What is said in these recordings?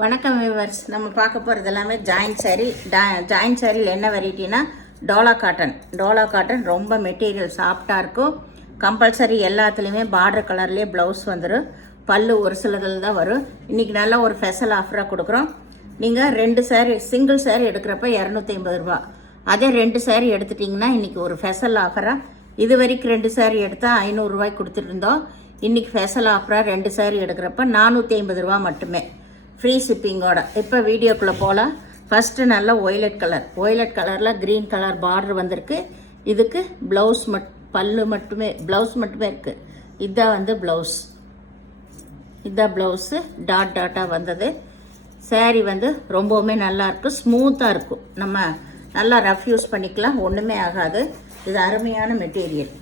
வணக்கம் வியூவர்ஸ். நம்ம பார்க்க போகிறது எல்லாமே ஜாயின்ட் சாரீ. ஜாயின்ட் சாரியில் என்ன வெரைட்டினா டோலா காட்டன். ரொம்ப மெட்டீரியல் சாஃப்டாக இருக்கும். கம்பல்சரி எல்லாத்துலேயுமே பார்டர் கலர்லேயே ப்ளவுஸ் வந்துடும். பல்லு ஒரு சிலதில் தான் வரும். இன்றைக்கி நல்ல ஒரு ஸ்பெஷல் ஆஃபராக கொடுக்குறோம். நீங்கள் 2 சாரீ சிங்கிள் சாரீ எடுக்கிறப்ப 250 ரூபா. அதே 2 சாரீ எடுத்துட்டிங்கன்னா இன்றைக்கி ஒரு ஸ்பெஷல் ஆஃபராக இது வரைக்கும் 2 சாரீ எடுத்தால் 500 ரூபாய்க்கு கொடுத்துருந்தோம். இன்றைக்கி ஸ்பெஷல் ஆஃபராக 2 சாரீ எடுக்கிறப்ப 450 ரூபா மட்டுமே, ஃப்ரீ ஷிப்பிங்கோட. இப்போ வீடியோக்குள்ளே போகலாம். ஃபஸ்ட்டு நல்லா ஒய்லட் கலரில் க்ரீன் கலர் பார்டர் வந்திருக்கு. இதுக்கு ப்ளவுஸ் பல்லு மட்டுமே, ப்ளவுஸ் மட்டுமே இருக்குது. இதுதான் வந்து ப்ளவுஸ். இதுதான் ப்ளவுஸு. டாட்டாக வந்தது. சாரீ வந்து ரொம்பவுமே நல்லாயிருக்கு, ஸ்மூத்தாக இருக்கும். நம்ம நல்லா ரஃப் யூஸ் பண்ணிக்கலாம், ஒன்றுமே ஆகாது. இது அருமையான மெட்டீரியல்.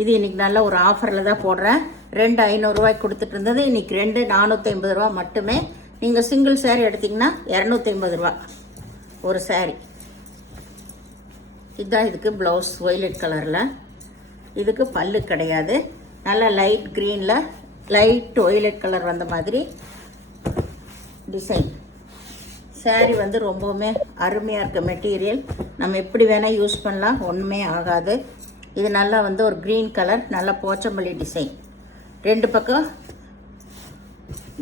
இது இன்றைக்கி நல்ல ஒரு ஆஃபரில் தான் போடுறேன். 2 500 ரூபாய்க்கு கொடுத்துட்டு இருந்தது. இன்றைக்கி 2 450 ரூபா மட்டுமே. நீங்கள் சிங்கிள் சாரீ எடுத்திங்கன்னா 250 ரூபா ஒரு சாரீ. இதுதான் இதுக்கு ப்ளவுஸ் ஒய்லட் கலரில். இதுக்கு பல்லு கிடையாது. நல்லா லைட் க்ரீனில் லைட் ஒய்லட் கலர் வந்த மாதிரி டிசைன். சாரீ வந்து ரொம்பவுமே அருமையாக இருக்க மெட்டீரியல். நம்ம எப்படி வேணால் யூஸ் பண்ணலாம், ஒன்றுமே ஆகாது. இது நல்லா வந்து ஒரு க்ரீன் கலர், நல்லா போச்சம்பள்ளி டிசைன். 2 பக்கம்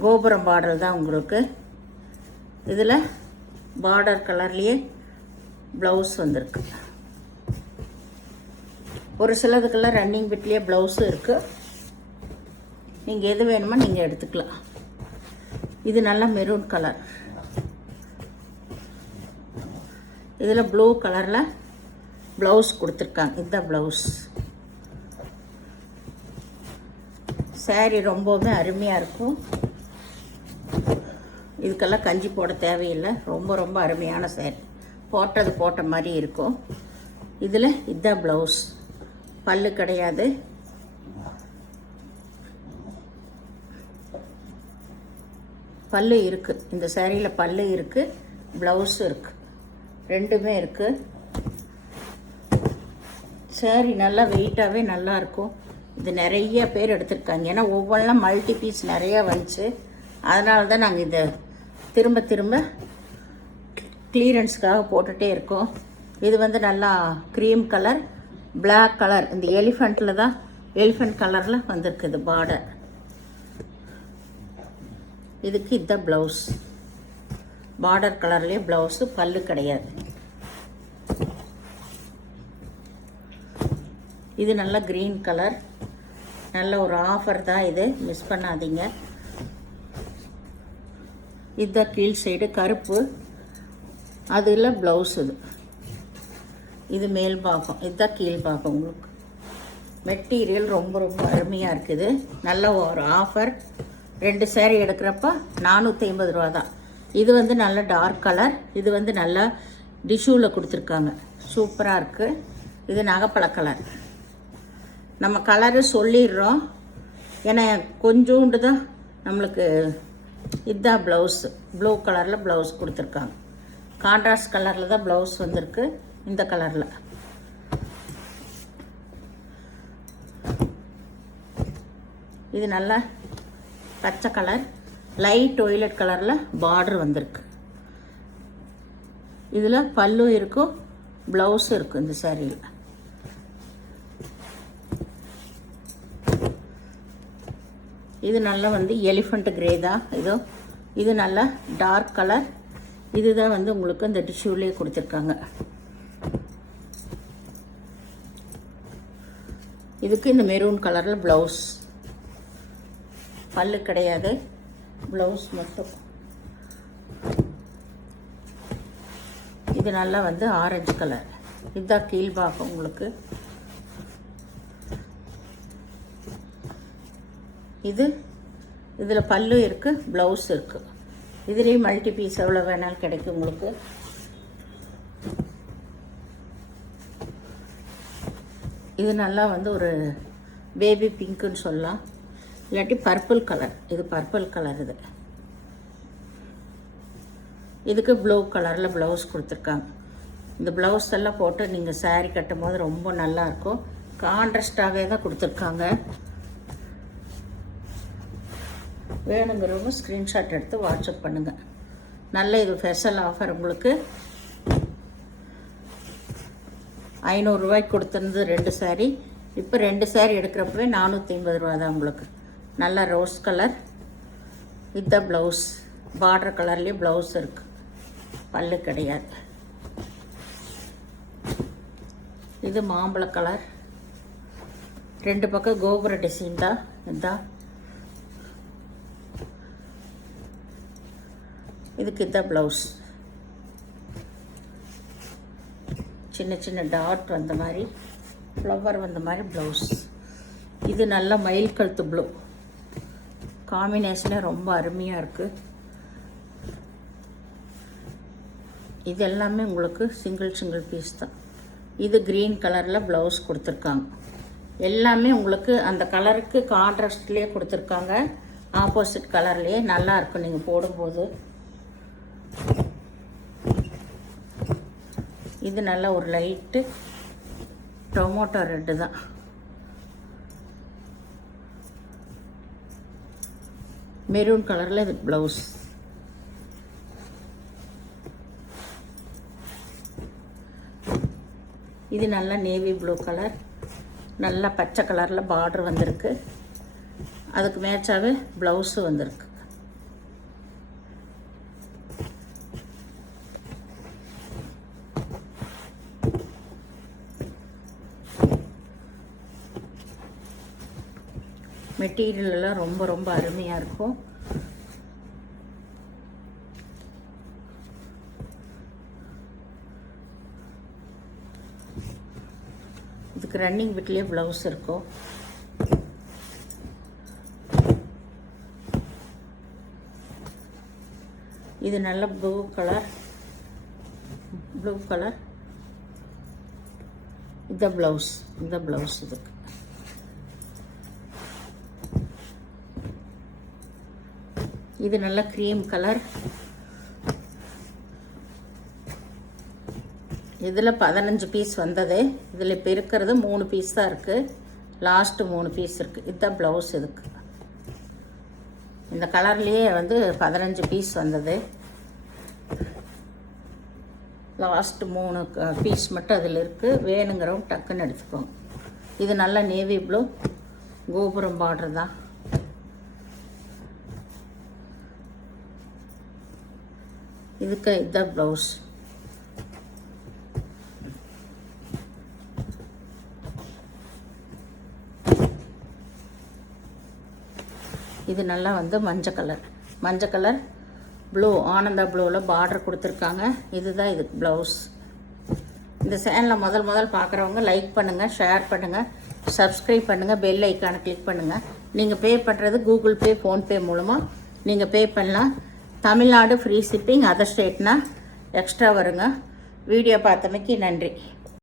கோபுரம் பார்டர் தான் உங்களுக்கு. இதில் பார்டர் கலர்லேயே ப்ளவுஸ் வந்திருக்கு. ஒரு சிலதுக்கெல்லாம் ரன்னிங் பிட்லேயே ப்ளவுஸும் இருக்குது. நீங்கள் எது வேணுமோ நீங்கள் எடுத்துக்கலாம். இது நல்லா மெரூன் கலர். இதில் ப்ளூ கலரில் ப்ளவுஸ் கொடுத்துருக்காங்க. இதுதான் ப்ளவுஸ். சாரீ ரொம்பவுமே அருமையாக இருக்கும். இதுக்கெல்லாம் கஞ்சி போட தேவையில்லை. ரொம்ப அருமையான சாரீ. போட்ட மாதிரி இருக்கும். இதில் இதுதான் ப்ளவுஸ். பல்லு கிடையாது. பல்லு இருக்குது. இந்த சாரியில் பல்லு இருக்குது, ப்ளவுஸும் இருக்குது, ரெண்டுமே இருக்குது. சாரீ நல்லா வெயிட்டாகவே நல்லாயிருக்கும். இது நிறைய பேர் எடுத்திருக்காங்க. ஏன்னா ஒவ்வொன்றும் மல்டி பீஸ் நிறையா வந்துச்சு. அதனால தான் நாங்கள் இதை திரும்ப கிளியரன்ஸுக்காக போட்டுகிட்டே இருக்கோம். இது வந்து நல்லா க்ரீம் கலர், பிளாக் கலர், இந்த எலிஃபண்ட் கலரில் வந்திருக்குது பார்டர். இதுக்கு இதுதான் ப்ளவுஸ். பார்டர் கலர்லேயே ப்ளவுஸு, பல்லு கிடையாது. இது நல்ல க்ரீன் கலர். நல்ல ஒரு ஆஃபர் தான் இது, மிஸ் பண்ணாதீங்க. இதுதான் கீழ் சைடு கருப்பு. அதில் ப்ளவுஸ். இது மேல் பாகம், இதுதான் கீழ் பாகம். உங்களுக்கு மெட்டீரியல் ரொம்ப அருமையாக இருக்குது. நல்ல ஒரு ஆஃபர். 2 சாரீ எடுக்கிறப்ப 450 ரூபா தான். இது வந்து நல்ல டார்க் கலர். இது வந்து நல்லா டிஷ்யூவில் கொடுத்துருக்காங்க. சூப்பராக இருக்குது. இது நகைப்பழ கலர். நம்ம கலரு சொல்லிடுறோம், ஏன்னா கொஞ்சோண்டு தான் நம்மளுக்கு. இதுதான் ப்ளவுஸு. ப்ளூ கலரில் ப்ளவுஸ் கொடுத்துருக்காங்க. கான்ட்ராஸ்ட் கலரில் தான் ப்ளவுஸ் வந்திருக்கு. இந்த கலரில் இது நல்லா பச்சை கலர், லைட் ஒய்லட் கலரில் பார்டர் வந்திருக்கு. இதில் பல்லு இருக்கும், ப்ளவுஸும் இருக்கும் இந்த சாரியில். இது நல்லா வந்து எலிஃபண்ட் கிரே தான். இது நல்லா டார்க் கலர். இதுதான் வந்து உங்களுக்கு இந்த டிஷ்யூலேயே கொடுத்துருக்காங்க. இதுக்கு இந்த மெரூன் கலரில் ப்ளவுஸ். பல்லு கிடையாது, ப்ளவுஸ் மட்டும். இது நல்லா வந்து ஆரஞ்சு கலர். இதுதான் கீழ்பாகம் உங்களுக்கு. இதில் பல்லு இருக்குது, ப்ளவுஸ் இருக்குது. இதுலேயும் மல்டி பீஸ் எவ்வளோ வேணாலும் கிடைக்கும் உங்களுக்கு. இது நல்லா வந்து ஒரு பேபி பிங்க்குன்னு சொல்லலாம், இல்லாட்டி பர்பிள் கலர். இது பர்பிள் கலர். இதுக்கு ப்ளூ கலரில் ப்ளவுஸ் கொடுத்துருக்காங்க. இந்த ப்ளவுஸ் எல்லாம் போட்டு நீங்கள் சாரீ கட்டும் போது ரொம்ப நல்லாயிருக்கும். கான்ட்ராஸ்டாகவே தான் கொடுத்துருக்காங்க. வேணுங்கிறவங்க ஸ்க்ரீன்ஷாட் எடுத்து வாட்ஸ்அப் பண்ணுங்கள். நல்ல இது ஸ்பெஷல் ஆஃபர் உங்களுக்கு. 500 ரூபாய்க்கு கொடுத்துருந்து 2 சாரீ. இப்போ 2 சாரீ எடுக்கிறப்பவே 450 ரூபா தான் உங்களுக்கு. நல்ல ரோஸ் கலர். இதுதான் ப்ளவுஸ். பார்டர் கலர்லேயே ப்ளவுஸ் இருக்குது, பல்லு கிடையாது. இது மாம்பழ கலர். 2 பக்கம் கோபுர டிசைன் தான். இதுதான் இதுக்கு இதுதான் ப்ளவுஸ். சின்ன சின்ன டாட் வந்த மாதிரி, ஃப்ளவர் வந்த மாதிரி ப்ளவுஸ். இது நல்ல மயில் கழுத்து ப்ளூ. காம்பினேஷனே ரொம்ப அருமையாக இருக்குது. இது எல்லாமே உங்களுக்கு சிங்கிள் பீஸ் தான். இது க்ரீன் கலரில் ப்ளவுஸ் கொடுத்துருக்காங்க. எல்லாமே உங்களுக்கு அந்த கலருக்கு கான்ட்ராஸ்ட்லேயே கொடுத்துருக்காங்க. ஆப்போசிட் கலர்லேயே நல்லாயிருக்கும் நீங்கள் போடும்போது. இது நல்ல ஒரு லைட்டு டொமேட்டோ ரெட்டு தான். மெரூன் கலரில் இது ப்ளவுஸ். இது நல்ல நேவி ப்ளூ கலர். நல்ல பச்சை கலரில் பார்டர் வந்திருக்கு. அதுக்கு மேட்சாகவே ப்ளவுஸு வந்திருக்கு. மெட்டீரியல் எல்லாம் ரொம்ப ரொம்ப அருமையாக இருக்கும். இதுக்கு ரன்னிங் பிட்லேயே ப்ளவுஸ் இருக்கும். இது நல்ல ப்ளூ கலர். இந்த ப்ளவுஸ் இதுக்கு. இது நல்ல க்ரீம் கலர். இதில் 15 பீஸ் வந்தது. இதில் இப்போ இருக்கிறது 3 பீஸ் தான் இருக்குது. லாஸ்ட்டு 3 பீஸ் இருக்குது. இதுதான் ப்ளவுஸ். இதுக்கு இந்த கலர்லேயே 15 பீஸ் வந்தது. லாஸ்ட்டு 3 பீஸ் மட்டும் அதில் இருக்குது. வேணுங்கிறவங்க டக்குன்னு எடுத்துக்கோங்க. இது நல்ல நேவி ப்ளூ கோபுரம் பார்டர் தான். இதுக்கு இதுதான் ப்ளவுஸ். இது நல்லா மஞ்சள் கலர் ப்ளூ, ஆனந்தா ப்ளூவில் பார்டர் கொடுத்துருக்காங்க. இதுதான் இதுக்கு ப்ளவுஸ். இந்த சேனலை முதல் பார்க்குறவங்க லைக் பண்ணுங்கள், ஷேர் பண்ணுங்கள், சப்ஸ்கிரைப் பண்ணுங்கள், பெல் ஐக்கானை கிளிக் பண்ணுங்கள். நீங்கள் பே பண்ணுறது கூகுள் பே, ஃபோன்பே மூலமாக நீங்கள் பே பண்ணலாம். தமிழ்நாடு ஃப்ரீ ஷிப்பிங், அதர் ஸ்டேட்னா எக்ஸ்ட்ரா வருங்க. வீடியோ பார்த்தமைக்கு நன்றி.